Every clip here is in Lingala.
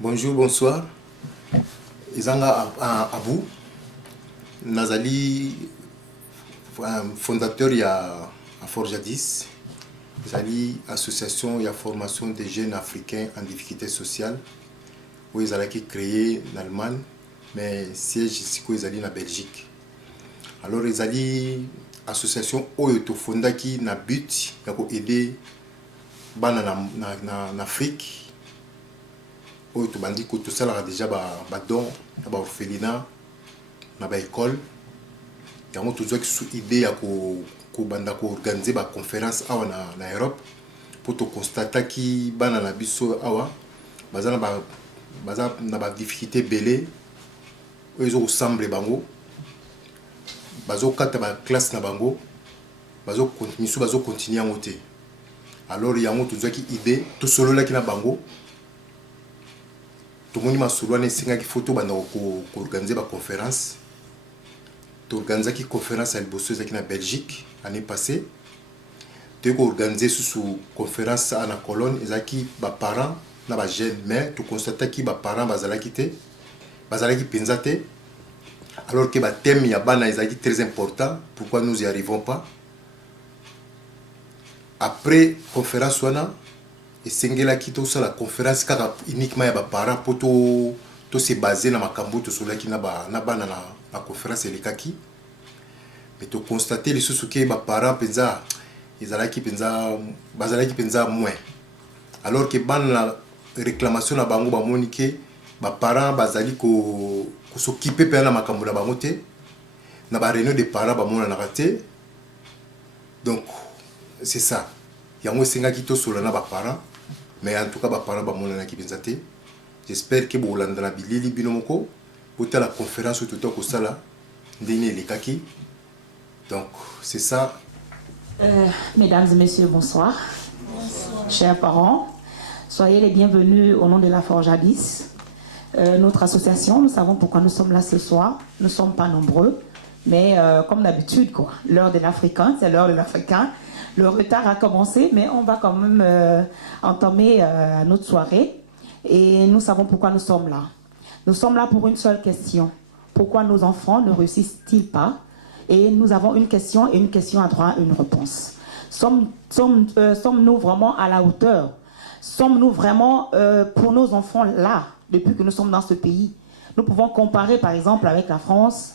Bonjour, bonsoir. Izanga Abou, Nazali, fondateur à Forjadis, Nazali, association et formation des jeunes africains en difficulté sociale, où ils ont créé en Allemagne, mais siège ici où ils ont en Belgique. Alors ils ont association où ils ont fondé qui na but pour aider en Afrique. Où ils ont dit que tout ça a déjà don, orphelinat, na école. Il y a toujours une idée pour organiser une conférence en Europe pour constater que bana na biso awa bazana ba difficulté belé ils ont ensemble bango bazo kata ba classe na bango bazo continuer en côté. Alors il y a toujours une idée tout solo là qui na bango tout le monde m'a soulevé une photo pour organiser une conférence. Tu organises une conférence à Elbosseuse en Belgique l'année passée. Tu as organisé une conférence à la colonne. Ils ont parents, les jeunes, mais tu constates que les parents sont quittés. Alors que le thème est très important. Pourquoi nous n'y arrivons pas? Après la conférence, et sengela qui tout ça la conférence uniquement ya ba parents pour tout se baser na makambo to sola ki na na conférence les kaki mais to constater les sous que ba parents penza ezalaki penza bazalaki penza moins alors que ban la réclamation na bango ba monique ba parents bazali ko s'occuper pe na makambo na bango te na ba réunion des parents ba mona na raté. Donc c'est ça yango senga ki to sola na ba parents. Mais en tout cas, les parents sont j'espère que vous allez pour la conférence ou tout le kaki. Donc, c'est ça. Mesdames et messieurs, bonsoir. Bonsoir. Chers parents, soyez les bienvenus au nom de la Forjadis. Notre association, nous savons pourquoi nous sommes là ce soir. Nous ne sommes pas nombreux, mais comme d'habitude, l'heure de l'Africain, c'est l'heure de l'Africain. Le retard a commencé, mais on va quand même entamer notre soirée. Et nous savons pourquoi nous sommes là. Nous sommes là pour une seule question. Pourquoi nos enfants ne réussissent-ils pas? Et nous avons une question et une question à droit une réponse. Sommes-nous vraiment à la hauteur? Sommes-nous vraiment pour nos enfants là, depuis que nous sommes dans ce pays? Nous pouvons comparer par exemple avec la France,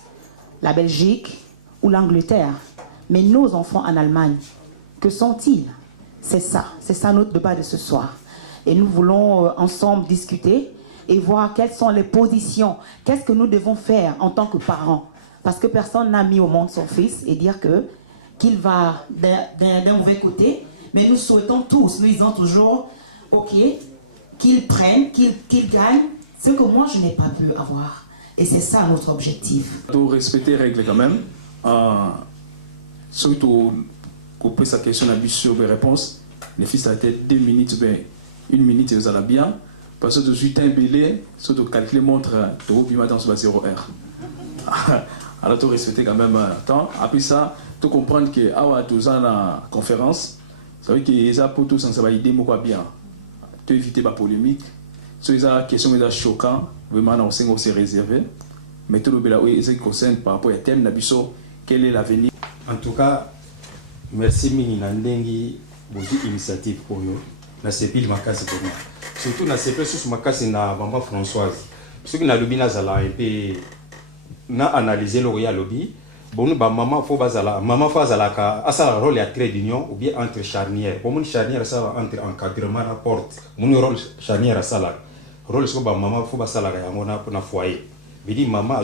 la Belgique ou l'Angleterre. Mais nos enfants en Allemagne, que sont-ils? C'est ça notre débat de ce soir. Et nous voulons ensemble discuter et voir quelles sont les positions, qu'est-ce que nous devons faire en tant que parents. Parce que personne n'a mis au monde son fils et dire qu'il va d'un mauvais côté. Mais nous souhaitons tous, nous disons toujours, ok, qu'il prenne, qu'il gagne ce que moi je n'ai pas pu avoir. Et c'est ça notre objectif. Pour respecter les règles quand même, surtout pour poser sa question à sur mes réponses, les fils a été 2 minutes, ben 1 minute, vous allez bien. Parce que je suis un belé, surtout calculer montre, tu vas bien matin sur 0R. Alors, tu respecter quand même le temps. Après ça, tu comprends que à tous ans la conférence, ça veut dire que ça pour tous ça va aider beaucoup bien. Tu éviter la polémique. Si les questions sont choquantes, vraiment on s'est réservé. Mais tout le monde oui, c'est concerne par rapport au thème d'Abisso, quel est l'avenir. En tout cas, merci Mini Nandengi pour l'initiative pour nous. Na sepi makasi pour moi. Surtout na sepi sous makasi na maman Françoise. Ce qui na lobby na zala un peu na analyser le royal lobby. Bon ba maman faut bazala maman faut zala ka asala rôle à trait d'union ou bien entre charnière. Pour mon charnière ça entre encadrement la porte. Mon rôle charnière ça là. Rôle ce que ba maman faut basala ya mona na foyer. Bidi maman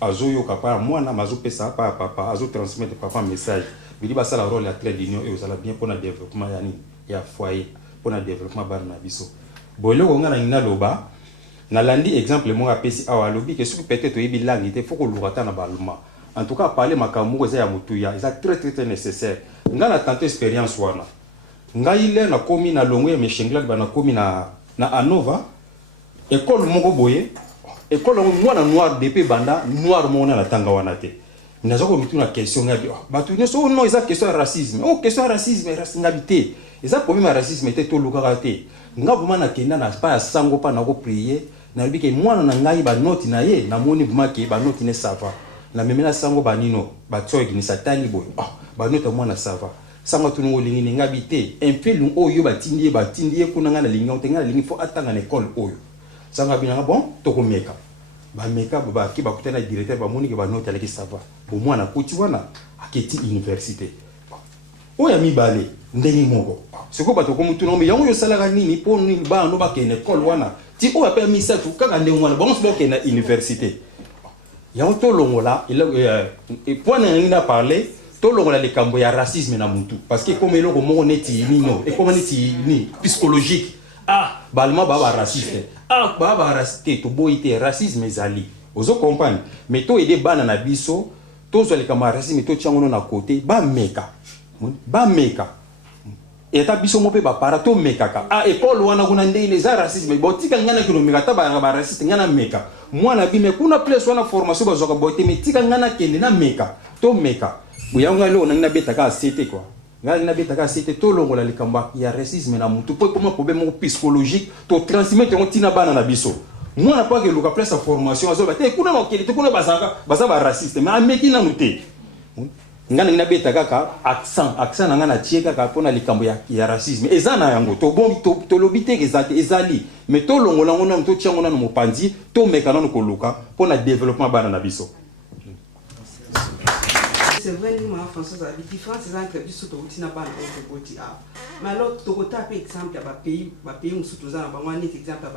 azoyo ka pa moi na mazo pesa pa papa azo transmettre papa message. Bidi basala rôle à trait d'union et vous allez bien pour le développement yani ya foyer. Pour le développement barna biso boilo ko ngana ngina loba na landi exemple mo apesi awa lobi que ce peut-être yebi langue il faut que lurata na baluma en tout cas parler makamu za ya mutuya c'est très nécessaire ngana tante expérience wana ngai ile na komi na longo ya meshengla bana komi na Anova école moko boye école mwana noir depuis banda noir mona na tanga wana te Nous avons mis une question. Non, c'est question de racisme. Oh, question de racisme, racisme. Et ça, problème de racisme était tout le karaté. Nous avons pas sango pas na prier. Na biki moi na ngai ba note na ye na moni buma ke ba note ne sava. Na memela sango ba nino ba tsoy ki ni satani boy. Ah, ba note moi na sava. Sango tu ngo lingi ngabité. Un peu lu oyo ba tindie kuna ngana lingi otenga lingi fo atanga na école oyo. Sango bina bon to ko meka. Ba meka ba ki ba kutana directeur ba moni ke ba note aleki sava. Bo moi na kuti wana aketi université. Oya mi balé ndeni moko. Siko bato ko mutu no mi yango yo salaka nini po ni ba no ba ke na école wana. Ti o appelle misa tu kaka ndeni wana bon so ke na université. Yango to longola et point na parler to longola le kambo ya racisme na mutu parce que comme eloko moko neti nino et comme neti ni psychologique. Ah, balma baba raciste. Ah, baba raciste to boité racisme ezali. Ozo comprendre mais to aider bana na biso to zo le kambo racisme to tiango na côté ba meka. Ba meka et ta biso mo pe ba para to meka ka a école wana kuna ndei les racisme botika ngana kilo meka ta ba raciste ngana meka mwana bime kuna place wana formation ba zoka boite metika ngana kende na meka to meka buyanga lo na beta ka cité quoi ngana beta ka cité to longola likamba ya racisme na mutu po comme problème psychologique to transmettre on tina bana na biso mwana pa ke luka place formation azoba te kuna no kele te kuna bazaka ba raciste mais ameki na nuté ngana ina beta kaka accent na ngana tie kaka pona likambo ya racisme ezana yango to bon to lobite ezali mais to longola ngona to tia ngona no mopandi to meka na ko luka pona développement bana na biso. C'est vrai ni ma française a des différences entre biso to utina bana ko boti a mais alors to ko taper exemple ba pays musutu za na ba ngani exemple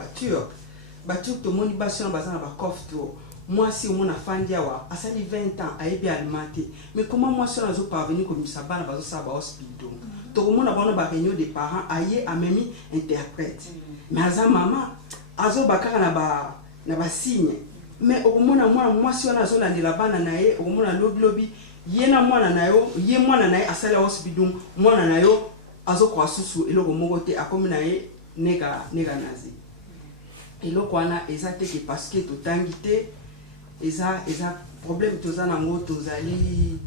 ba turc to moni ba sur ba za na ba kofto. Moi, si on a fandi awa, à 20 ans, à ébi alimenté. Mais comment moi, si on a parvenu comme ça, on a ça va hospital. Tout le monde a une réunion des parents, aïe, a même interprète. Mais à ça, maman, à ça, bakara na ba signe. Mais au moment où moi, si on a zone de la bananae, au moment où lobby, yena moi nanayo, yé moi nanae, à ça la hospital, moi nanayo, à ça quoi sous et le mogote, à comme nae, nega nazi. Et là, on a exacté que parce que tout anguité, eza problème toza nango tozali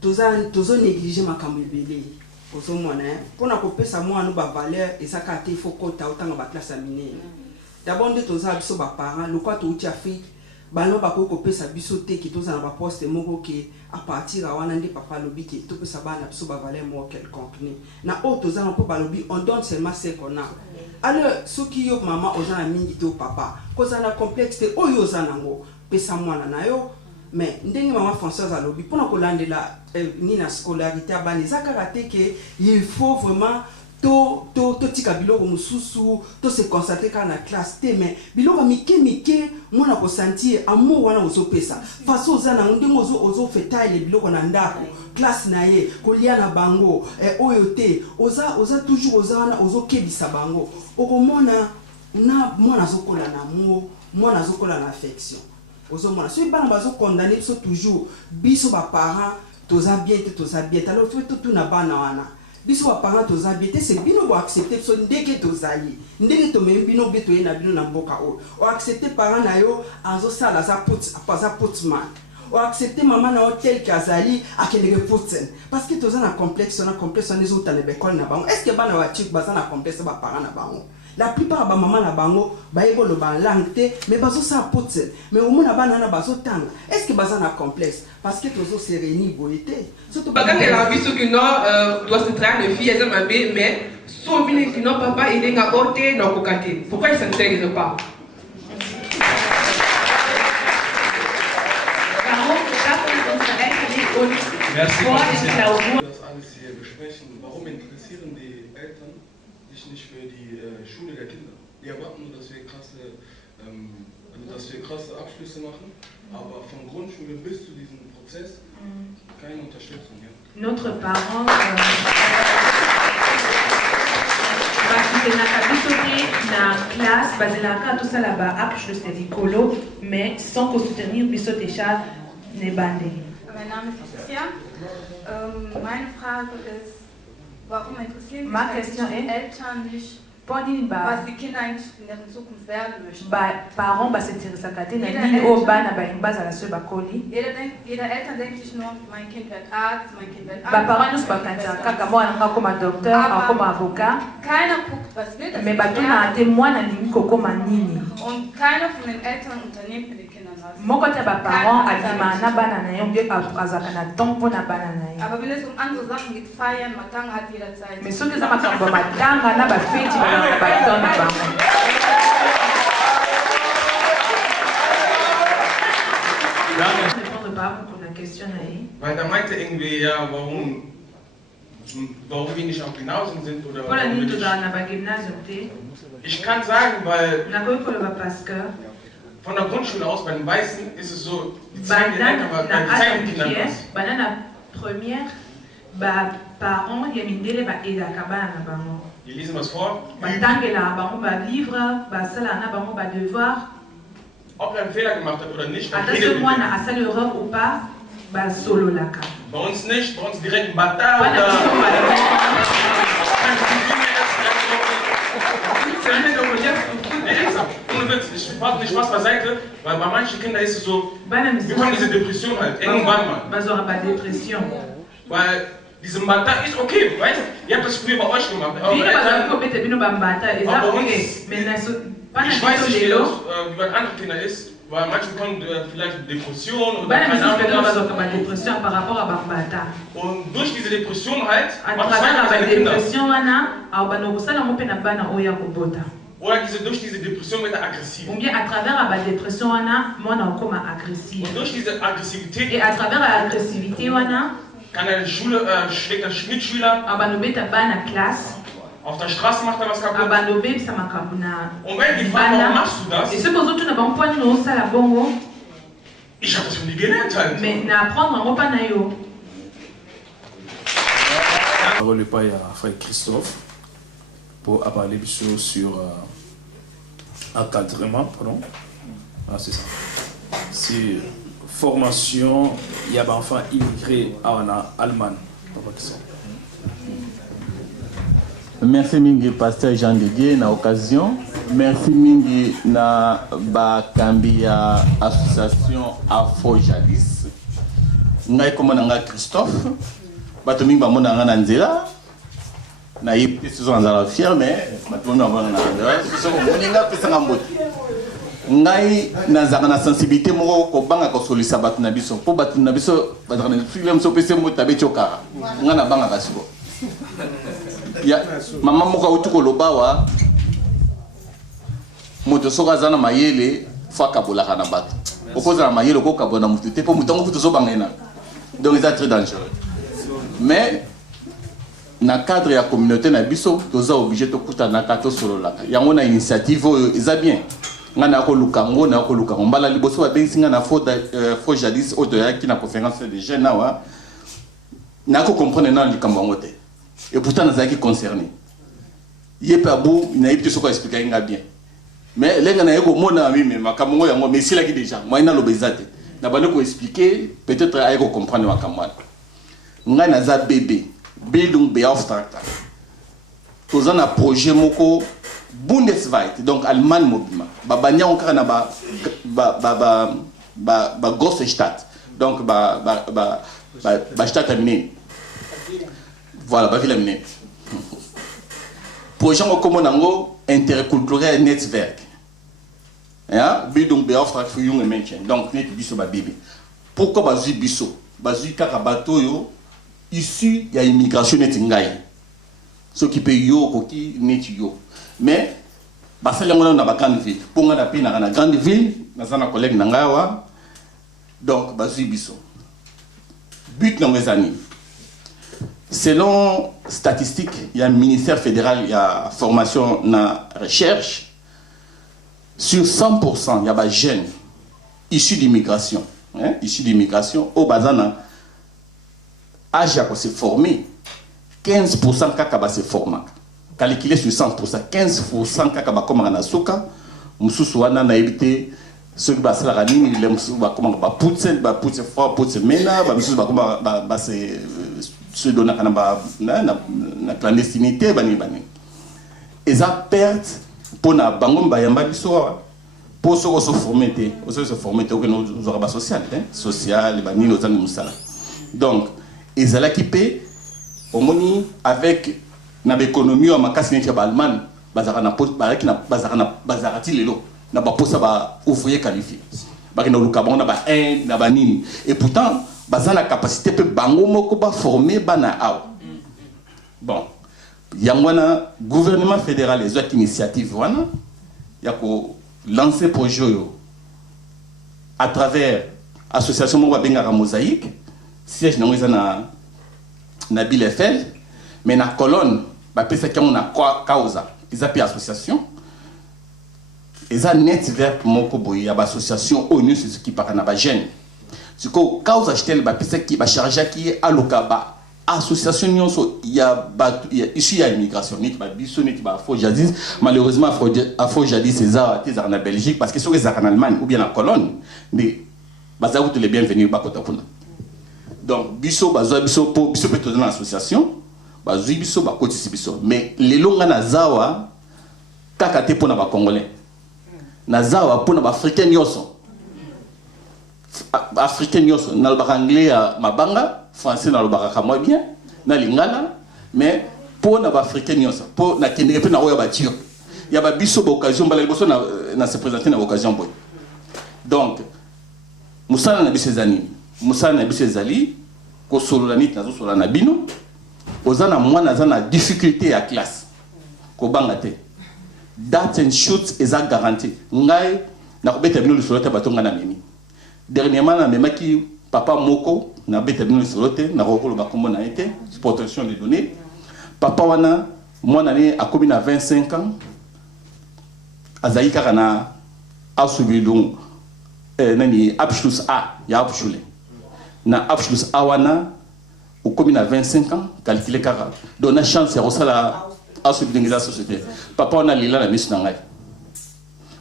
tozo négliger makambo ebele ozomona pona kopesa mwana ba valeur ezaka te faut kota otanga ba classe minene d'abord nde toza biso ba parents lokwa to uti Afrique bano bako kopesa biso te ki toza na ba poste moko ke à partir wana nde papa lobi ke to pesa bana biso ba valeur mo quelconque ne na o toza na po ba lobi on donne seulement ce qu'on a. Alors, ce qui est maman, aux gens mingi to papa, cause on a complexité, oh yo zanango, pesa mwana na yo, mais ndenge maman française a lobby pour nous lande la ni na scolarité abani zakarate que il faut vraiment to tika biloko mususu to se concentrer quand la classe te mais biloko mike mwana ko sentir amour wana ozo pesa façon zana ndenge ozo feta ile biloko na ndako classe na ye kolia na bango oyote oza toujours ozo kebisa bango okomona na mwana zokola na amour mwana zokola na affection ozo mwana so bana bazo condamner biso toujours biso ba parents toza bien alors tout na bana wana biso ba parents toza bien c'est bino bo accepter so ndeke tozali ndeke to même bino beto na bino na mboka o accepter parents na yo azo sala za putman o accepter maman na hôtel kazali akende putzen parce que toza na complexe on les autres na l'école na bango est-ce que bana wa chik baza na complexe ba parents na bango la plupart ba maman na bango ba yebo lo ba langue mais bazo sa putzen mais au moins na bana na bazo tanga est-ce que baza na complexe parce que tozo se réunir boité surtout pas quand elle a vu ce que non doit se traiter de fille elle m'a mais son fille qui non papa il est à côté non kokate pourquoi il s'intègre pas. Merci. Das alles hier besprechen. Warum interessieren die Eltern sich nicht für die Schule der Kinder? Die erwarten nur, dass wir krasse Abschlüsse machen, aber von Grundschule bis zu diesem Prozess keine Unterstützung. Ja? Notre parent na classe bazelaka tout ça là-bas abschluss de l'école mais sans qu'on soutenir biso déjà ne bande. Mein Name ist Patricia. Meine Frage ist, warum interessieren sich die Eltern nicht Poni was die Kinder eigentlich in deren Zukunft werden möchten. Parents baseteresaka te na nini oyo bana balingi bazala so bakoli. Jeder Eltern denkt sich nur, mein Kind wird Arzt, mein Kind wird Baparents nyonso bakanisaka kaka mwana nanga akoma docteur akoma avocat. Keiner guckt, was will das Me batuna te mwana alingi kokoma nini. Und keiner von den Eltern unternimmt für die Kinder was. Moko te baparents abima na bana na ye mpe azalaka na temps mpo na bana na ye. Aber wenn es andere Sachen geht, feiern, Matanga hat jeder Zeit. Me soki eza makambo ya matanga na bafeti bazalaka baton na bango. Weil da meinte irgendwie, ja, warum wir nicht am Gymnasium sind oder warum wir nicht. Ich kann sagen, weil von der Grundschule aus bei den Weißen ist es so, die zeigen den Eltern was. Die lesen was vor. Ob er einen Fehler gemacht hat oder nicht. Bei uns nicht, bei uns direkt ein Bata oder. Ich frage nicht was beiseite, weil bei manchen Kindern ist es so, wir haben diese Depression halt, irgendwann mal. Weil diese Bata ist okay, weißt du? Ihr habt das früher bei euch gemacht. Aber bei uns, ich weiß nicht, wie das bei anderen Kindern ist, weil manche bekommen vielleicht Depression oder keine Ahnung. Und durch diese Depression halt, oder durch diese Depression wird er aggressiv. Und durch diese Aggressivität kann er in der Schule, schlägt er Mitschüler. Auf der Straße macht er was kaputt. Und wenn die fragen, warum machst du das? Ich habe das von dir gelernt halt. Parole n'est pas à frère Christophe pour parler sur encadrement, pardon. Ah, c'est ça. C'est formation, il y a des enfants immigrés en Allemagne. Merci mingi pasteur Jean Dédié na occasion. Merci mingi na bakambi ya association Afro Jadis. Ngai komona nga Christophe. Bato mingi bamona nga na nzela. Na yipi saison nzala fier mais bato mingi bamona na nzela. So moninga pesa ngambote. Ngai nazaka na sensibilité moko kobanga kosolisa bato na biso. Po bato na biso bazaka na film so pese mota betokara. Nga na banga kasiko. Ya mama moka utuko lobawa moto soka zana mayele faka bolaka na bato okoza na mayele ko kabona mutu te po mutango futu so bangena donc c'est très dangereux mais na cadre ya communauté na biso toza obligé to kuta na kato solo laka yango na initiative eza bien ngana ko lukango na ko lukango mbala liboso ba bensinga na fo jadis auto ya ki na conférence des jeunes na na ko comprendre na likambo ngote. Et pourtant, nous sommes concernés. Il n'y a pas beaucoup, il n'y a pas de expliquer bien. Mais les gens qui ont dit que mais c'est là qui déjà, moi, il y a l'obésité. Nous avons expliqué, peut-être qu'ils vont comprendre. Nous avons un bébé, Bildung Beauftragter. Nous avons un projet Bundesweit, donc Allemagne mobile. Nous avons une grosse Stadt, donc une Stadt terminée. Voilà, bah ville amené. Projet comme interculturel network. Hein? Bildung Beauftragter für junge Menschen. Donc net biso ba bébé. Pourquoi bazui biso? Bazui kaka bato yo issu ya immigration net ngai. Ce qui peut yo koki net yo. Mais basala ngona na ba grande ville. Ponga na pina na grande ville, na zana collègue na ngawa. Donc bazui biso. But na ngezani. Selon statistiques, il y a un ministère fédéral, il y a formation na recherche. Sur 100%, il y a des jeunes issus d'immigration. Hein, issus d'immigration, au Bazana, âge à se former, 15% kaka se former. Calculé sur 100%, 15% kaka ba comme na soka, mususu wana na éviter ceux qui basent la ranine, ils aiment comment ba poutse fort, poutse mena, ba mususu ba comment ba se donner na clandestinité bani. eza perte mpona bango bayamba biso awa mpo soki osoforme te okende ozwaka basocial social banini ozangi mosala. Donc ezalaki mpe omoni avec na baéconomie ya makasi neti ya baallemagne bazalaka ti lelo na baposa baouvrier qualifié bakenda koluka bango na bainde na banini, et pourtant baza na capacité mpe bango moko baforme bana awa. Bon yango wana gouvernement fédéral ezwaki initiative wana ya kolancer projet oyo à travers association moko babengaka Mosaïque, siège nango eza na Bielefeld, mais na Cologne bapesaki yango na causa eza mpe association eza network moko boye ya bassociation oyo nyonso ezokipaka na bagene sikoyo causa chitel bapesaki bachargeaki aluka association nyonso ya issu ya immigration neti babiso neti bafo jadis. Malheureusement afro jadis ezaka te ezaka na Belgique parce que soki ezaka na Allemagne ou bien na Cologne nde bazala kutu les bienvenus bakota kuna. Donc biso bazwa biso mpo biso mpe toza na association bazwi biso bakotisi biso, mais lelo nga nazawa kaka te mpona bacongolais, nazawa mpona baafricain nyonso. Africain nyonso nalobaka anglais ya mabanga, français nalobaka kamwa bien na lingala, mais mpona baafricain nyonso mpo nakendeke mpe na oyo ya batio ya babiso baoccasion mbala liboso na se présenter na occasion boye. Donc mosala na biso eza nini? Mosala na biso ezali kosolola niti nazosolola na bino. Oza na mwana aza na difficulté ya classe kobanga te, that and shoot eza garanti. Ngai nakobeta bino lisolo te batonga na memi. Dernièrement na memaki papa moko na beta bino lisolo te na kokoloba kombo na ye te, protection des données. Papa wana mwana ne akomi na 25 ans azali kaka na asubilung nani Abschluss A ya Abschule na Abschluss A wana ukomi na 25 ans calculer kaka donc na chance ya kosala asubilung la société. Papa wana lila na misu na ngai.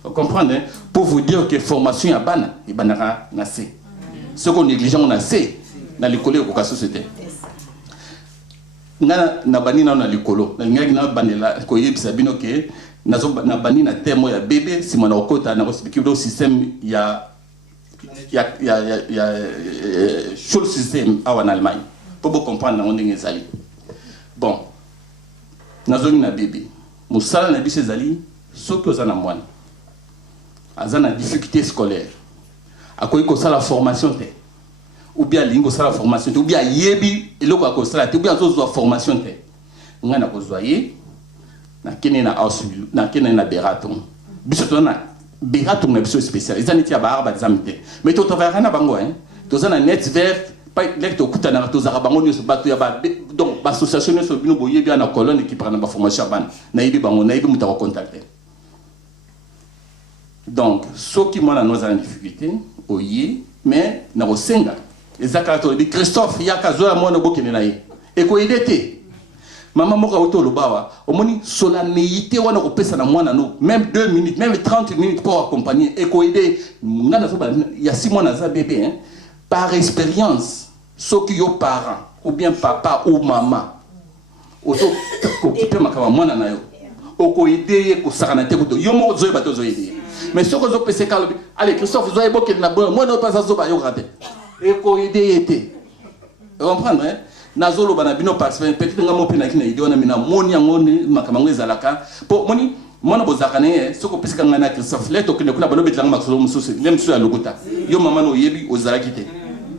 Vous comprenez? Pour vous dire que formation ya bana ibanaka na C. Ce qu'on néglige on a C na l'école ko ka société. Nga na bani na likolo na ngaki na bandela ko yebisa bino ke nazo na bani na terme ya bébé si mona okota na expliquer le système ya sur le système en Allemagne pour vous comprendre on ndenge ezali. Bon nazo na bébé musala na biso ezali soki oza na mwana aza na difficulté scolaire akoki kosala formation te ou bien lingo sala formation te ou bien yebi eloko akosala te ou bien azozwa formation te nga na kozwa ye na kene na ausbil na kene na beraton biso to na beraton na biso spécial eza neti ya baarba examen te mais to travaillera na bango toza na network pa lecto kutana tozaka bango nyonso bato ya ba donc ba association nyonso bino boyebi na colonne qui prend na ba formation bana na yebi bango na yebi mutako contacter. Donc soki mwana noza na difficulté oye mais na kosenga ezaka to di Christophe yaka zola mwana bokene na ye eko idete mama moko auto lobawa omoni solennité wana ko pesa na mwana no même 2 minutes même 30 minutes pour accompagner eko ide ngana so ba ya si mwana za bébé par expérience soki yo parent ou bien papa ou maman auto ko pema kama mwana na yo oko ide ko sakana te ko yo moko zo bato zo ide mais soko zo pesa ka allez Christophe zo eboke na mwana pas zo ba yo raté eko ide ete comprendre hein nazolo bana bino parce peut-être ngamo pena kina ide wana mina moni ngoni makamango ezalaka po moni mona bozakane soko pesa ngana Christophe leto kile kuna bano betlanga makolo mususu lemsu ya lokuta yo mama no yebi ozalaki te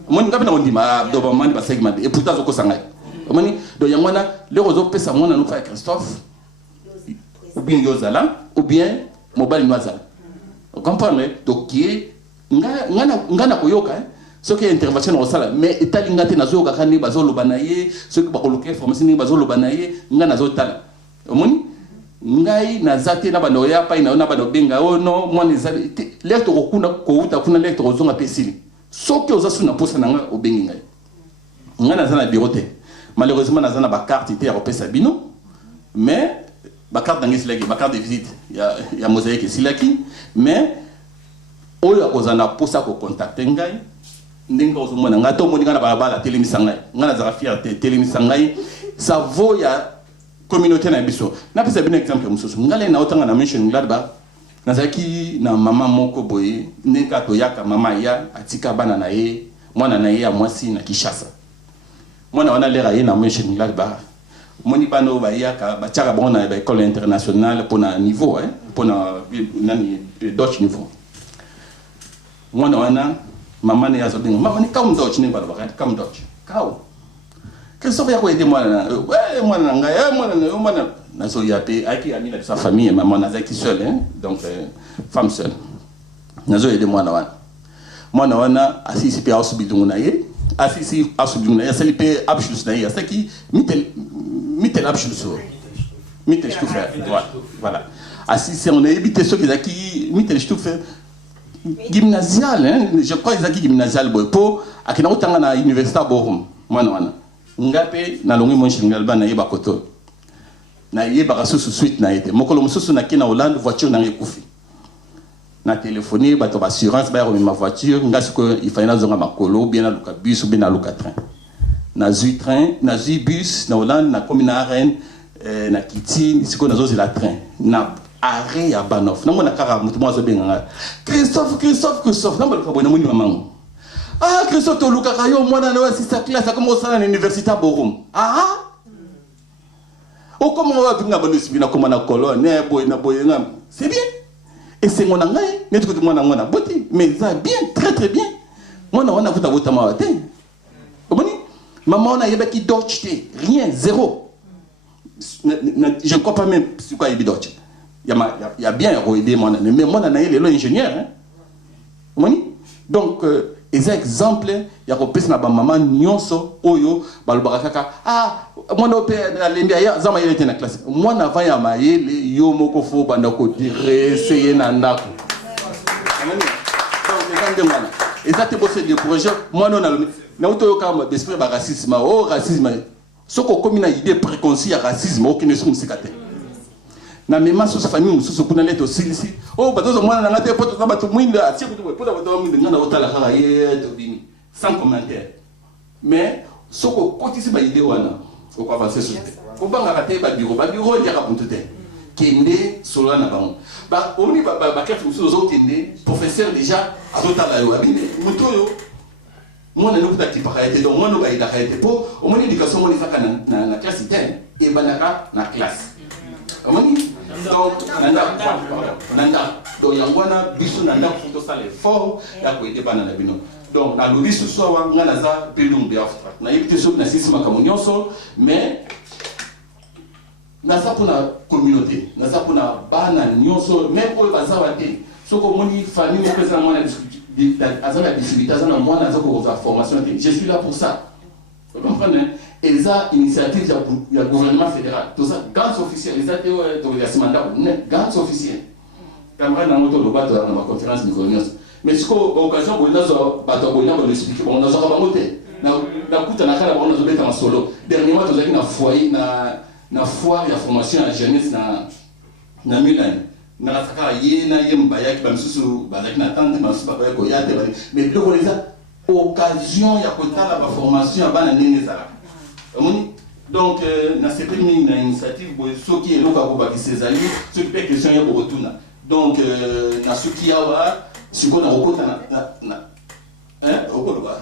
moni ngapena ndima do ba mani ba segment et pourtant zoko sangai moni do yangwana le rozo pesa mona no fa Christophe ou bien yozala ou bien mobile noazala comprendre donc qui ngana koyoka ce qui est intervention au sala mais etalinga te nazo ka kani bazolo banaye ce qui bakoloke formation ni bazolo banaye nga nazo tala omoni ngai nazate na bano ya pa ina na bano benga ono mwana ezali lecto kokuna ko uta kuna lecto ozonga pesili ce qui ozasu na posa nanga obengi ngai nga nazana bureau te malheureusement nazana ba carte te ya kopesa bino mais ba carte d'angis legi ba carte de visite ya Mosaïque silaki mais oyo akozana posa ko contacter ngai ndinga ozomona ngato moni ngana bala telemisa ngai ngana za fierté telemisa ngai ça vaut ya communauté na biso na pesa bien exemple mususu ngale na otanga na mention ngladba nazaki na mama moko boye ndeka toyaka mama ya atika bana na ye mwana na ye ya mwasi na Kishasa mwana wana lera ye na mention ngladba moni bano ba yaka ba tiaka bon na école internationale pour na niveau pour na nani Dutch niveau mwana wana mama ne yazo bingo mama ni kam Dutch ne bala ba kam Dutch kaw Christophe yako ete mwana mwana ngaya mwana nazo yape aki ami na sa famille maman nazaki seul donc femme seule nazo ede mwana wana asisi pe asubidungu na ye asisi asubidungu na ye sali pe abshus na ye asaki mitel abshus mitel stufe voilà asisi on a évité ceux qui zaki mitel stufe gymnasial je crois zaki gymnasial boy po akina utanga na université borum mwana ngape na longi mon shingalba na yeba koto na yeba kasusu suite na yete mokolo mususu na kina Hollande voiture na yekufi na téléphoner bato ba assurance ba remis ma voiture ngasiko il fallait na zonga makolo bien na luka bus ou bien na luka train na zui bus na Hollande na commune Rennes na Kiti siko na zozi la train na arrêt ya Banof na mona kara mutu mwazo benga Christophe na mbalo kabona muni mamangu ah Christophe to luka kayo mwana na wasi sa classe comme au sana na université à Borum o comme on va pinga bonus bina comme na colonne ne boy na boy ngam c'est bien et c'est mon ngai ne tout mwana ngona boti mais ça bien très bien mwana wana futa bota ma te oboni maman na yeba ki Dutch rien zéro je ne crois pas même sur quoi il Dutch il y a bien aider mwana mais mwana na yele ingénieur oboni donc eza exemple ya kopesa na ba maman nyonso oyo balobaka kaka mwana ope alembi ya zama yele te na classe mwana va ya mayele yo moko fo banda ko direse ye na ndako donc eza mwana eza te bose de projet mwana na uto kama d'esprit ba racisme racisme soko komi na idée préconçue ya racisme okene so musikate na mema so famille mususu kuna leto silisi bazozo mwana na ngate poto za batu mwinda atie kutu poto bato mwinda ngana otala kaka ye to bini sans commentaire mais soko kotisi ba idée wana ko avancer sur ko banga kate ba bureau ya ka buntu te kende solo na bango ba oni ba kete mususu zo kende professeur déjà azotala yo abine mutoyo mwana no kuta tipaka ete donc mwana ba ida ka ete po o moni éducation moni saka na classe ten e banaka na classe amani donc nanda donc yangwana biso nanda futo sale fort ya ko ede bana na bino donc na lobi so wa ngana za pelum be aftra na yibite so na sisi makamunyoso mais na za pona communauté na za pona bana nyonso même ko bazawa te soko moni famille mo pesa mwana azana visibilité azana mwana za ko za formation je suis là pour ça vous comprenez et ça initiative du gouvernement fédéral tout ça grands officiels les athées de mandat grands officiels camarade na moto le bateau na conférence de gouvernance mais ce qu'au occasion pour nous bateau pour nous expliquer on nous a pas monté na kuta na kala on nous beta en solo dernièrement nous avons na foyer na foire ya formation à jeunesse na Milan na saka yena yemba yaki bamsusu bazaki na tante bamsusu ba ko yate mais le ko les occasion ya kotala ba formation bana nene zala donc na sepemi na initiative boy soki eloka ko ba kisezali soki pe question ya borotuna donc na soki yawa siko na okota na okoloba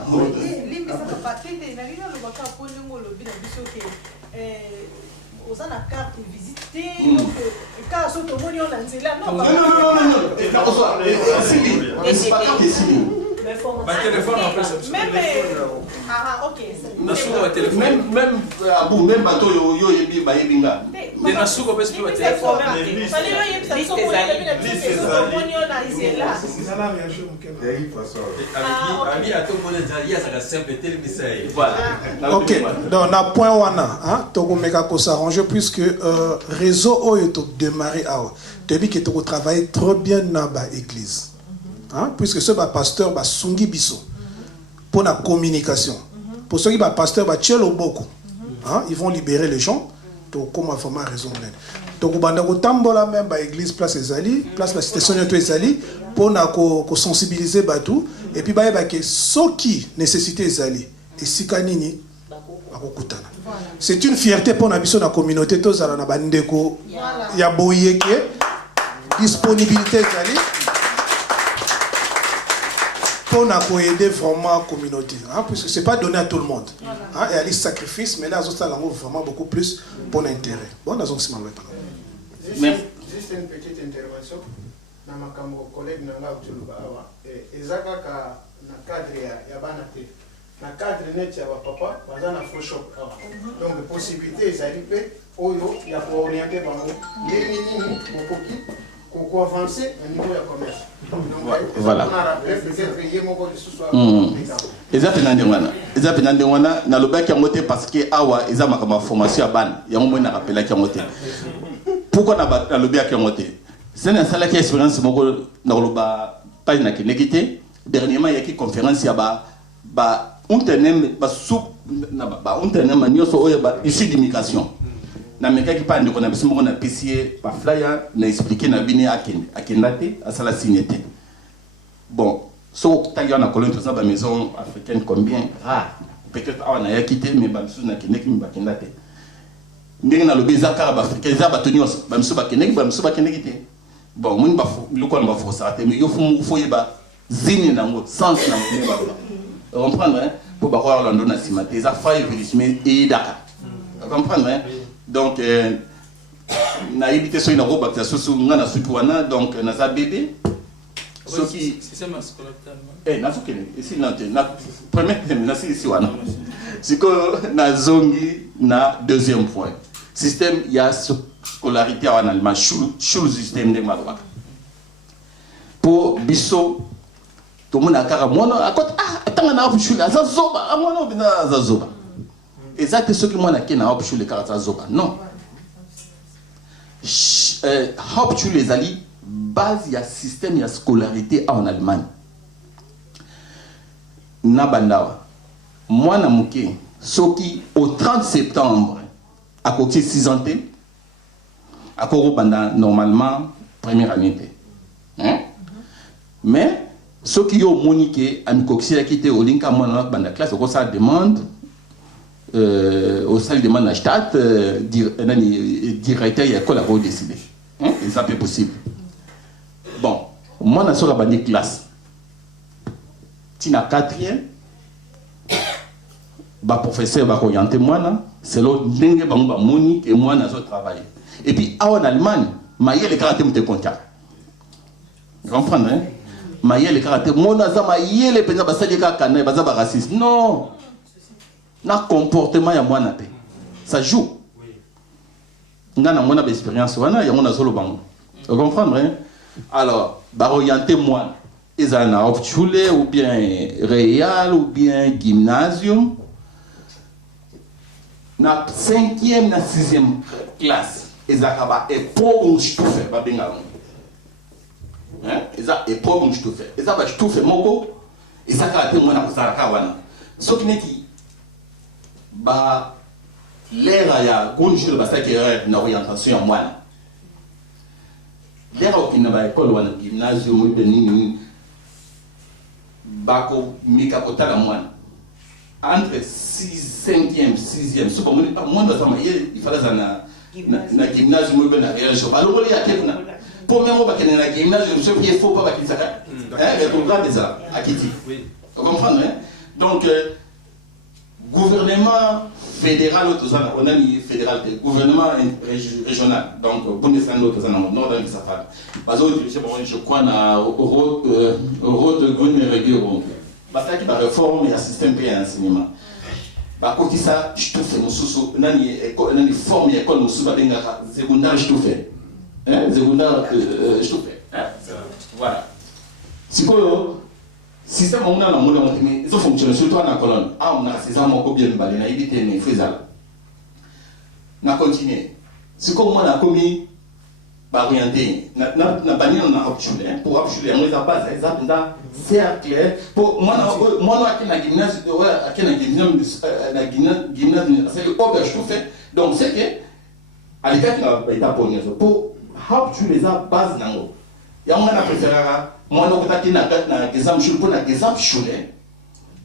limbi ça pas tete na rina lo baka pongo lo bi na biso ke aux ana carte visiter donc ka so to moni on anzela non c'est pas carte ici ma téléphone en fait même ok même abu même bateau yo yebi ba yebinga de na suko pesa kwa téléphone fallait yo yebisa so ko moni on anzela c'est ça la réaction quelle façon ami a tout le monde il y a ça simple tel message voilà ok donc na point wana to ko meka ko s'arranger puisque réseau oyo to démarrer awa depuis que to travailler trop bien na ba église. Puisque ce pasteur va sungi biso pour la communication. Pour ceux qui va pasteur va tchelo beaucoup. Ils vont libérer les gens. Donc comment vraiment raison même. Donc banda ko tambola même ba église place Ezali, place la cité Sonia to Ezali pour na ko sensibiliser batou et puis ba que ce qui nécessité Ezali et sikanini C'est une fierté pour la communauté, tous à la bandeko, il y a boyeke, disponibilité pour aider vraiment la communauté, hein, puisque ce n'est pas donné à tout le monde. Hein, il y a des sacrifices, mais là, ça vraiment beaucoup plus pour l'intérêt. Bon, on a juste une petite intervention. Dans ma collègue Nanga Utuluba, et Zaka na cadre ya banate. Na cadre net ya papa, baza na faux shop. Donc, possibilité, ça dit que, oyo, il y a pour orienter bango. Nini, pour avancer au niveau du commerce. Donc, voilà. On a rappelé peut-être qu'il y a mon côté ce soir. Exactement. Na loba ki ngote parce que awa eza makama formation ya bana. Ya mo na rappela ki ngote. Pourquoi na loba ki ngote? C'est une salle qui a expérience dans le page na kinekité. Dernièrement il y a une conférence ya ba untenem ba sous ba untenem nyoso oyo ba ici d'immigration. Na meka ki pa ndiko na biso mo na PCA ba flyer na expliquer na bini akendate asala signete. Bon, so tayo na colonie tout ça ba maison africaine combien rare. Peut-être on a quitté mais ba biso na kineki ba kendate. Ndenge na lobi za kara ba africain za ba tonyos ba biso ba kineki te. Bon, moi, je vais faire mais il faut zine nango, sens nango. Comprendre, hein? Pour avoir l'endon na simate, ça fait évoluer et daka. Comprendre, hein? Donc, na évité so ina roba ça so ngana sukuana donc na za bébé. Ce qui système scolaire. Na fukene, ici na première na si wana. C'est que na zongi na deuxième point. Système il y a scolarité en allemand, Schulsystem de Maroc. Pour Bisso, tout le monde a carrément mono à côté. Ah, attends, on a obchule, Azazoba, à mono, bien Azazoba. Et ça, c'est ce que moi, on a obchule, Azazoba. Non. Obchule les alliés, base, il y a système, il y a scolarité en Allemagne. Nabandawa. Moi, Namouké, Soki, au 30 septembre, à côté de 6 ans, à Korobanda, normalement, première année. Hein? Mais, ceux qui ont moniqué, à Mikoxia qui était au Linka, moi, dans la classe, au ça demande, au salle demande à Stat, directeur, il y a quoi la décidé. Et ça peut possible. Bon, moi, dans la bande classe, tu n'as 4e, bah, professeur va orienter moi, c'est l'autre, dingue, bah, monique, et moi, dans le travail. Et puis, en Allemagne, maïe les caractères de contact. Vous comprenez, hein? Maïe les caractères, moi, maïe les pénales, ça, les caractères, ça, va raciste. Non! Na comportement, il y a moi, ça joue. On a mon expérience, il y a mon solo bango. Vous comprenez, hein? Alors, bah, orienter moi, ils ont un opchule, ou bien réal, ou bien gymnasium. Na 5e, na 6e classe. Ils ont et pour tout faire, bah bien hein, ils ont et pour tout faire. Ils ont tout fait moko. Ils ont caractère moi na kusaraka wana. Ce qui n'est qui, bah l'air à ya gonjure bah ça qui est une orientation moi. L'air au qui n'a pas école wana gymnasium ou bien nini. Bako mika kotala moi. Entre 5e, 6e, ce qu'on dit pas moi dans ça il fallait ça na gymnase mo ben na réaction alors il y a quelqu'un pour même pas qu'il na gymnase je ne faut pas qu'il ça le programme des ça à Kiti vous comprenez, hein? Donc gouvernement fédéral tout ça on a mis fédéral gouvernement régional donc Bundesland tout ça dans nord de ça parce que je crois na route grune région parce que la réforme et le système payé enseignement. Bah quand ça je tout fait mon sous nani forme école mon sous benga secondaire je tout fait hein secondaire je tout fait hein voilà si quoi système on a mon mais ça fonctionne surtout en colonne ah on a ces amants ko bien balé na éviter mais faisal na continuer si comme on a commis bah orienté na bani on a option pour option on les a pas exemple dans cercle pour moi na gymnase na gymnase c'est le oblige tout fait donc c'est que à l'état qui est appogné pour option les a base nango ya on a préféré moi na kotaki na exemple sur pour na exemple chule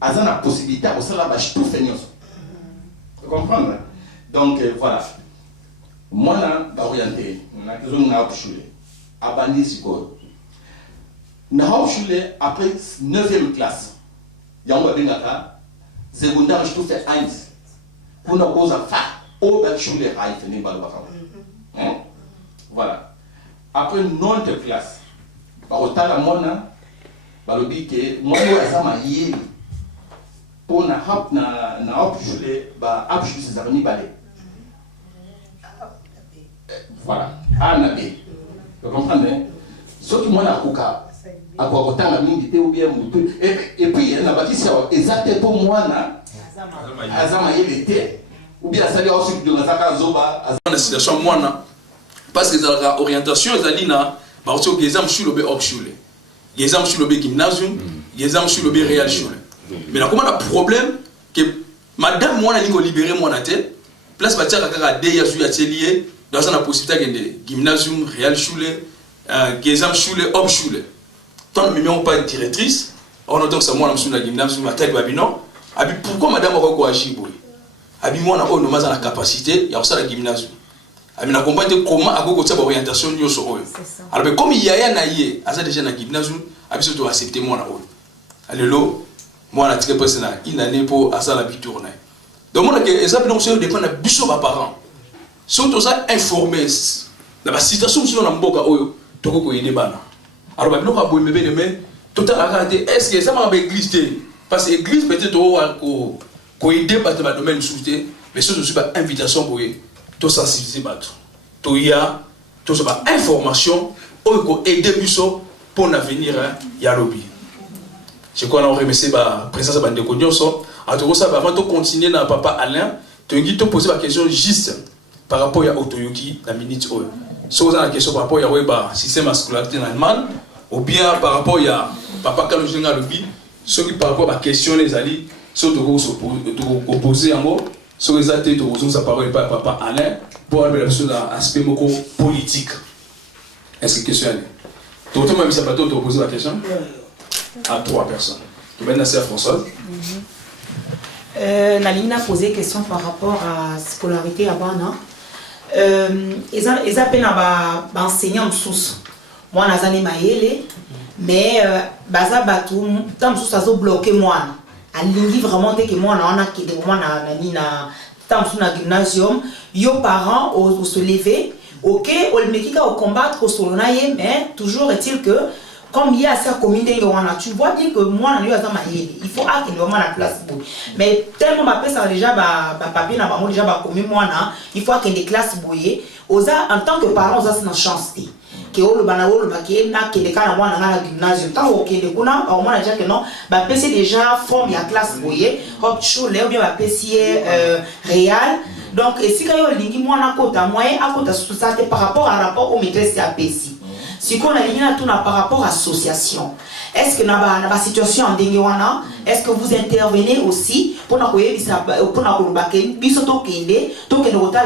azana possibilité au sala ba tout fait nyos Tu comprends? Donc voilà. Moi, je suis orienté. Je suis abandonné Siko. Je suis après 9e classe. Je suis secondaire, je suis fait 1. Pour nous cause à faire. Je suis voilà. Après 9e classe, je suis à moi, je dis que moi, je suis pour na voilà. Vous comprenez? Ce qui m'a et puis, il y a exactement pour moi, ou bien ça aussi de la zoba. La situation, moi, parce que la orientation, c'est là, parce que les gens sont le Hauptschule, les gens sont le gymnasium, les gens sont le Realschule. Mais là, comment le problème que madame, moi, je libéré mon tête, place bâtir à des ateliers dans la possibilité de gymnasium, Realschule, Gesamtschule, Hauptschule. Tant que nous pas directrice, on entend que c'est moi qui suis dans le gymnasium, à tel babino. Pourquoi madame a quoi agir? Moi, on a la capacité, il y a aussi le gymnasium. On a compris comment à quoi cette orientation nous sommes. Alors comme il y a un aïe, à ça déjà dans le gymnasium, on doit accepter moi. Alors moi, je suis très une année pour à ça la vie tournée. Donc, moi, exemple, nous dépend de nos parents. Surtout ça informés. Dans la situation où nous avons aider alors, nous avons aider est-ce que ça m'a église? Parce que l'église peut-être qu'on aider dans le domaine de mais ce n'est pas une invitation pour tout sensibiliser. Tout y a information pour aider pour l'avenir. Je crois qu'on remercie la présence de Ndeko. En tout cas, avant de continuer dans Papa Alain, tu as posé la question juste par rapport à Otoyoki, la minute. Si vous avez la question par rapport au système scolaire en Allemagne, ou bien par rapport à Papa Kalojinga Lobi, ce qui par rapport à la question des alliés, ce que vous opposez en mots, ce que vous avez opposé à parole par Papa Alain, pour avoir l'aspect politique. Est-ce que question est? Tu as posé la question à 3 personnes. Tu vas à Françoise. Naline a posé question par rapport à la scolarité à Bana. Ils appellent à enseignant sous. Moi, je suis maïle, mais baza batou, tant que ça a bloqué moi. À l'ingé vraiment dès que moi on a qui de moi na tant que na gymnasium, yo parents au se lever, ok, on le met qui au combattre au solonaye, mais toujours est-il que comme il y a cette communauté, tu vois bien que moi, il faut acquérir vraiment la place. Mais tellement ma ça déjà, papier n'a pas déjà commis moi, il faut qu'il y ait des classes bouillées. En tant que parents, on a une chance. Que le banao, le baquet, n'a que les cas dans la gymnasium. Tant que les kuna, au moins déjà que non, c'est déjà forme la classe bouillée, hop chou, ou bien PC réel. Donc, si quand on dit moi, on a côté moyen, à côté de ça, par rapport à rapport aux maîtresses de APC. Si on a tout par rapport à l'association, est-ce que dans la situation en Dengewana, est-ce que vous intervenez aussi pour la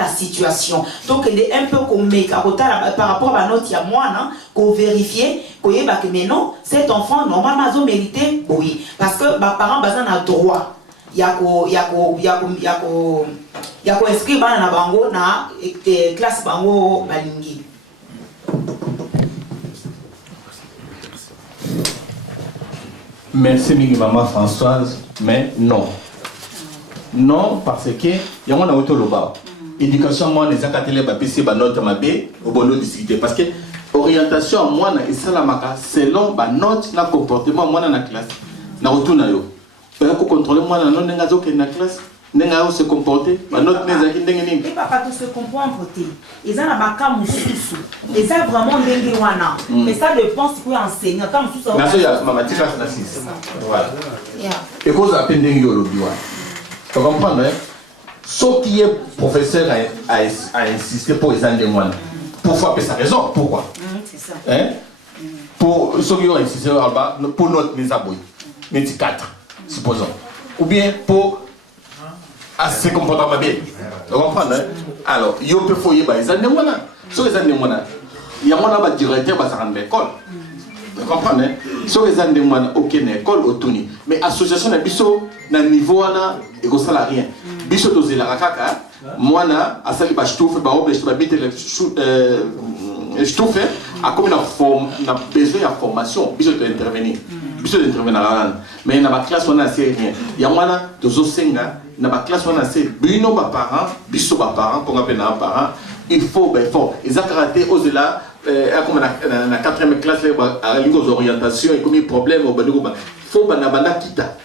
situation, donc un peu comme par rapport à notre yamoana, qu'on vérifie que maintenant cet enfant normalement mérité, oui, parce que les parents ont droit. Il y a inscrit dans la bango na classe bango balingi. Merci maman Françoise, mais non. Non, parce que il y a un autre loba. Éducation moi les acatélés bapissé ba note mabé au bon discuter parce que orientation moi na isalamaka selon ba note na comportement moi na classe. Na retourna yo. Pour contrôler moi na non ngazo que na classe. Nenga se comporter, ma note n'est pas nini. Et papa tout se comprendre côté. Ils ont la baka mususu. Et ça vraiment dengue wana. Mais ça dépend si vous enseignez comme tout ça. Na so ya mama tika na 6. Voilà. Et cause à peine dengue yo biwa. Tu comprends hein? Ce qui est professeur a insisté pour les années wana. Pour faire sa raison, pourquoi? C'est ça. Hein? Pour ceux qui ont insisté pour notre mise à bout. Mais 4 supposons. Ou bien pour assez comportement bien. Vous comprenez? Alors, il peut foyer, ils ont des moyens. Sur les années, il y a un directeur qui va l'école. Vous comprenez? Ce que vous avez aucune école autour. Mais association de biso, na niveau na, et ça n'a rien. Biso doze la kaka, moi na, à celle qui chauffe, bah oblige de mettre le chauffe, à comme na besoin de formation, biso de intervenir. Biso de intervenir mais na ma classe on a assez rien. Il y a moi na dozo senga, na ma classe on a assez bino ba parents, biso ba parents, qu'on appelle na parents, il faut ben fort. Ils ont karaté aux là. Comme na 4e classe à la orientation et comme il problème au bandu faut banda kita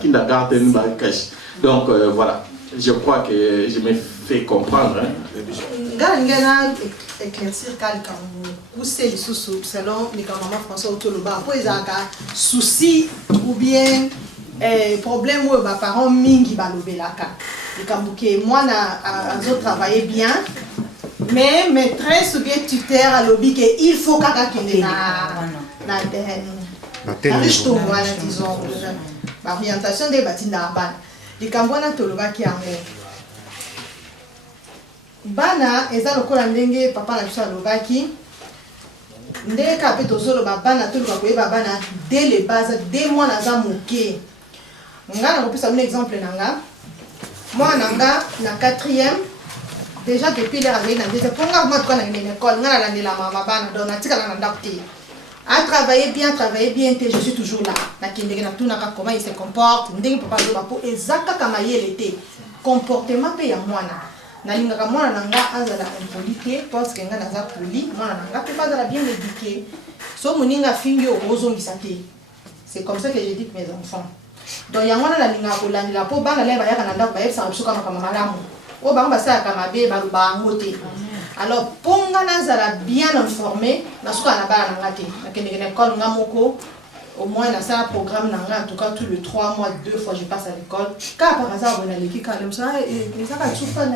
kindergarten ba cash. Donc voilà, je crois que je me fais comprendre. Ngana éclaircir quelqu'un où c'est sous selon les maman François Otoloba pour ezaka souci ou bien problème où ba parents mingi balobelaka. Likambuke moi na azo travailler bien. Mais maîtresse ou bien tuteur à l'objet qu'il faut qu'il na disons l'orientation des bâtiments d'Arban. Les Cambouana Tolobaki en Bana, et ça le cola ndenge papa la chose Lobaki. Ndenge kapé tozolo bana tolobaki bana dès les bases dès moi naza moké. Ngana ko pesa un exemple nanga. Moi nanga na 4e. Déjà depuis l'heure avec la pour moi quand on est à l'école, on a la maman donc on a tika na ndakti. A travailler bien, je suis toujours là. Na kindenge na tuna comment il se comporte, ndenge papa zo bapo ezaka kama yelete. Comportement pe ya mwana. Na linga mwana nanga azala impolite parce que ngana za poli, mwana nanga pe pas bien éduqué. So moninga fingo ozongisa te. C'est comme ça que j'ai dit que mes enfants. Donc ya mwana na linga ko landila po bana leba ya kana ndako ba yesa bisoka kama malamu. Oh, bah, ça a alors, pour nous bien informés, nous sommes au moins dans un programme, en tout cas tous les 3 mois, 2 fois je passe à l'école. Car par hasard, on a l'équipe comme ça, et ça va souffrir,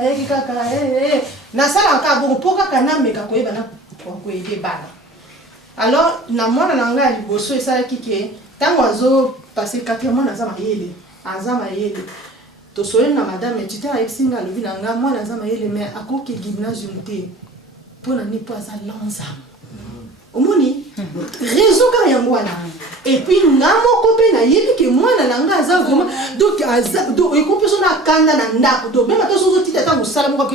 alors, na mwana nanga liboso esala kike tango azo passer 4 mois na zama yele tosole na madame tuteur exinga lobi nanga mwana na zama yele mais akoki gymnasium te pona ni pas à lanza omoni raison ka ya mwana et puis ngamo kopé na yebi ke mwana nanga aza vraiment donc donc ekope so na kanda na ndako donc même to so tita tango sala mo ko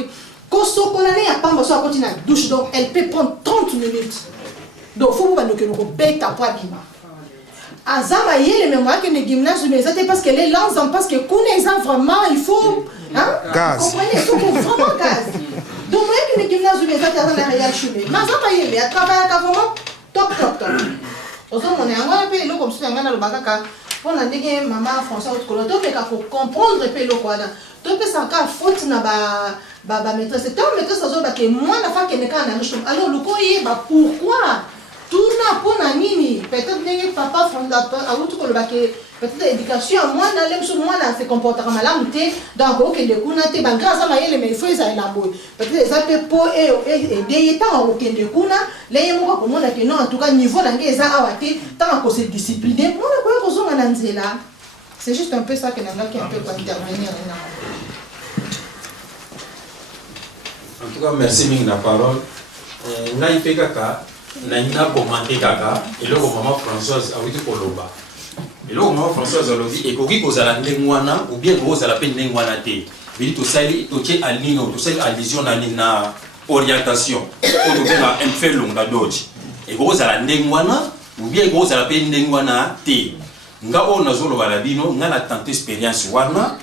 kosokona ne ya pamba so akoti na douche donc elle peut prendre 30 minutes. Donc, il faut que nous bête à poids bima. Azama yele mémoire que le gymnase mais c'était parce que les langues parce que connaissant vraiment il faut gaz. Comprenez, il faut vraiment gaz. Donc moi que le gymnase mais c'était dans la réelle chemin. Mais azama yele à travailler vraiment top. Aux hommes on est en peu l'eau comme ça ngana le bagaka pour na ndenge maman François Otoloba to pe ka pour comprendre pe lo quoi là. To pe ça ka faute na ba maîtresse. Tant maîtresse ça ba que moi na fa que ne ka na chou. Alors le koye ba pourquoi tout n'a pas nini peut-être que papa fondateur a outre que peut-être éducation moi n'allait sur moi dans ses comportements là donc OK de kuna te ba grâce à maïle mais il faut ça élaborer peut-être ça peut pour et des temps OK de kuna les mo ko mona que non en tout cas niveau là ngeza awati tant qu'on se discipliner moi na ko zo na nzela c'est juste un peu ça que n'a qui un peu pour intervenir en tout cas merci ming la parole ngai pe kaka na commenté kaka eloko maman Françoise a dit koloba eloko maman Françoise alobi ekoki kozala ndengwana ou bien kozala pe ndengwana te bili to sali to tie alino to sali allusion na orientation o to benga un fait long da doji ekozala ndengwana ou bien kozala pe ndengwana te nga o nazoloba la bino nga na tante expérience wana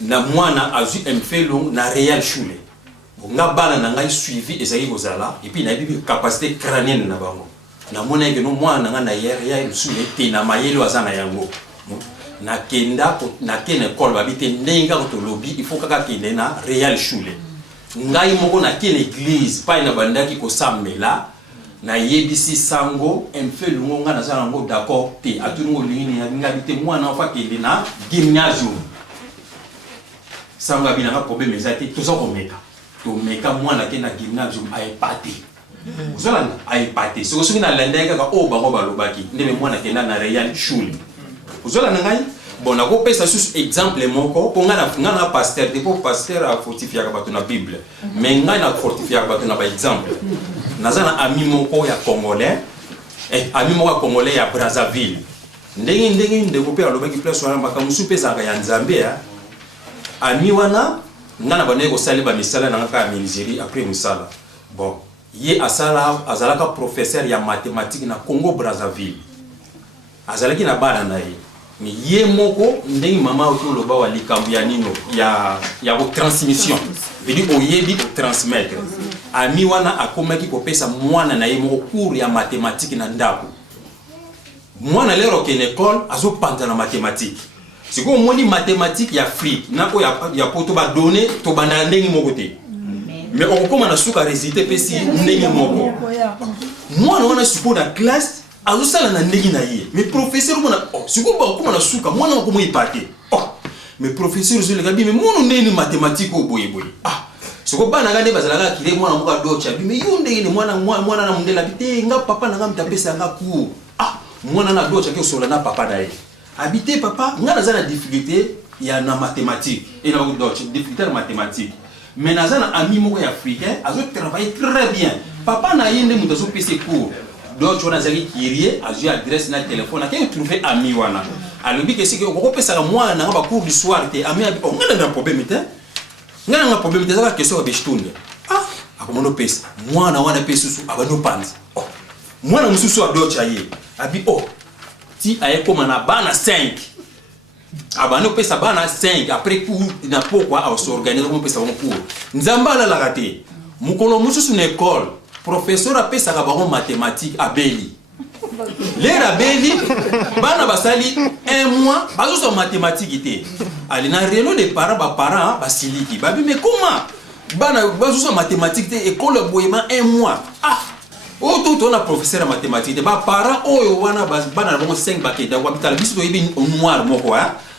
na mwana azu un fait long na réel chule nga bana na ngai suivi ezali kozala et puis na bibi capacité crânienne na bango na mona ke no mwana nga na ya sule te na mayelo azana yango na kenda na kene école babite ndenga to lobby il faut kaka kende na réel chule ngai moko na kene église pa ina bandaki ko samela na yebisi sango un peu lungo nga na zana ngo d'accord te atungo lingini ya ngabite mwana fa kende na gymnasium sanga bina ka problème ezati to so komeka to meka mwana ke na gymnasium aipate uzolanda aipate so soki na landeka ka o bango balobaki ndebe mwana ke na réel shule uzolanda ngai bona ko pesa sus exemple moko ko ngana pasteur de pour pasteur a fortifier ka bato na bible mais ngai na fortifier ka bato na ba exemple nazana ami moko ya congolais ami moko congolais ya Brazzaville ndenge ndeko pe alobaki place wana makamusu pe zaka ya Nzambe ami wana ngana bane ko sali ba misala na ngaka ministeri après misala bon ye azalaka professeur ya mathématique na Congo Brazzaville azalaki na bana na ye mais ye moko ndenge mama otoloba wa likambu ya nino ya ko transmission veut dire oyebi ko transmettre ami wana akomaki kopesa mwana na ye moko cours ya mathématique na ndako mwana lero ke l'école azo panda na mathématique siko moni mathématique ya Afrique nako ya poto ba donner to bana ndenge moko te mais on comment na suka résultat pesi ndenge moko mwana wana suko na classe azo sala na ndenge na ye mais professeur mona siko ba comment na suka mwana ko mo ipate mais professeur zo le gabi mais mwana ndenge mathématique o boye siko bana ngande bazalaka kile mwana muka docha mais yonde ile mwana na mundela bite nga papa na ngam tapesa nga ku mwana na docha ke sola na papa na ye habité papa nga na difficulté ya na mathématique et na docha difficulté en mathématique mais na zana ami moko ya africain azo travailler très bien papa na yende muta so pese cours docha wana zaki kirie azo adresse na téléphone ake trouver ami wana alobi ke sike ko pesa mwana na ba cours du soir te ami nga na problème te ngana nga problème te zaka question ba shtunde akomono pesa mwana wana pesa susu abano panzi mwana mususu adocha ye abi ti aye koma na bana 5 abano pesa bana 5 après coup na pourquoi a s'organiser comme pesa bon cours nzambala la raté mukolo mususu na école professeur a pesa ka ba mathématique abeli lera beli bana basali 1 mois bazo so mathématique té ali na réunion des parents basiliki babi mais comment bana bazo so mathématique té école boyema 1 mois tout on a professeur en mathématiques ba parents oyo wana bana na 5 bakeda kwa bitala biso to yibi noir moko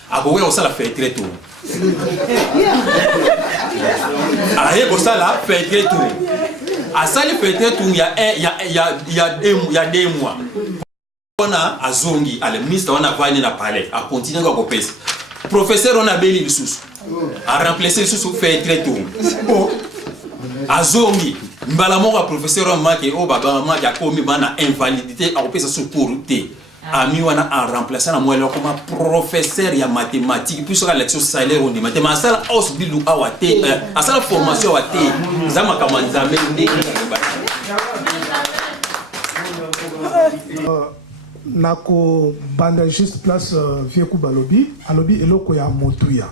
akowe osala fait très tôt ko sala fait très tôt asali fait très tôt ya 2 mois wana azongi ale ministre wana vani na palais a continuer ko pesa professeur on a beli lisusu a remplacer lisusu fait très tôt azongi mbala moko professeur maki baba maki akomi bana invalidité a pesa sur cours te ami wana a remplacer na mwele comme professeur ya mathématique puis sur la lecture salaire on dit mathématique sala os bilu awate asala formation awate zama kama nzambe ndi nako banda juste place vieux kubalobi alobi eloko ya motuya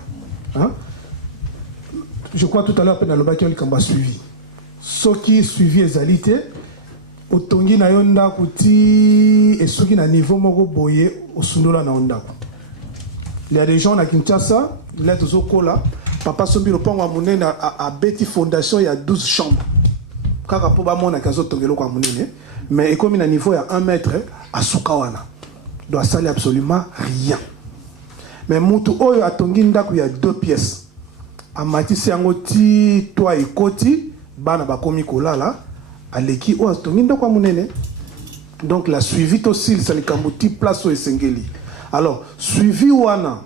je crois tout à l'heure pendant le bac il kamba suivi soki suivi ezalité otongi na yo ndako ti esoki na niveau moko boye osundola na ndako. Il y a des gens na Kinshasa là tozokola papa sombi le pongo munene a beti fondation il y a 12 chambres kaka po ba mona kazo tongelo kwa munene mais comme na niveau ya 1 mètre à Sukawana doit saler absolument rien mais mutu oyo atongi ndako ya 2 pièces amatisi yango ti toi ekoti bana bakomi kolala aleki o atongi ndako ya munene donc la suivi aussi ça likambuti place au esengeli alors suivi wana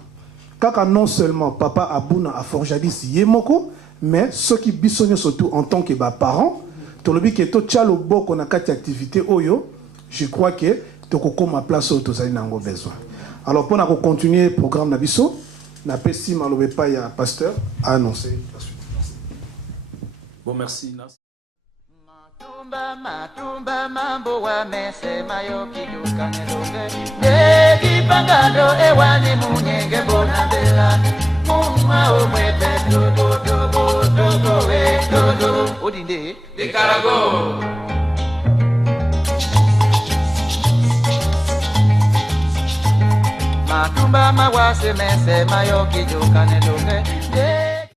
kaka non seulement papa abuna a forjadis yemoko mais ceux qui bisonyo surtout en tant que parents tolobi ke to tchalo boko na kati activité oyo je crois que tokoko ma place au tozali nango besoin alors pour na continuer programme na biso na pesi malobe pa ya pasteur a annoncé la suite. Bon merci. Matumba mambo wamesema yo kiduka ngelonge Degi pangado ewani munyenge bona bela Muma omwete dogo we dogo Odinde de Carago Matumba mawase mesema yo kiduka ngelonge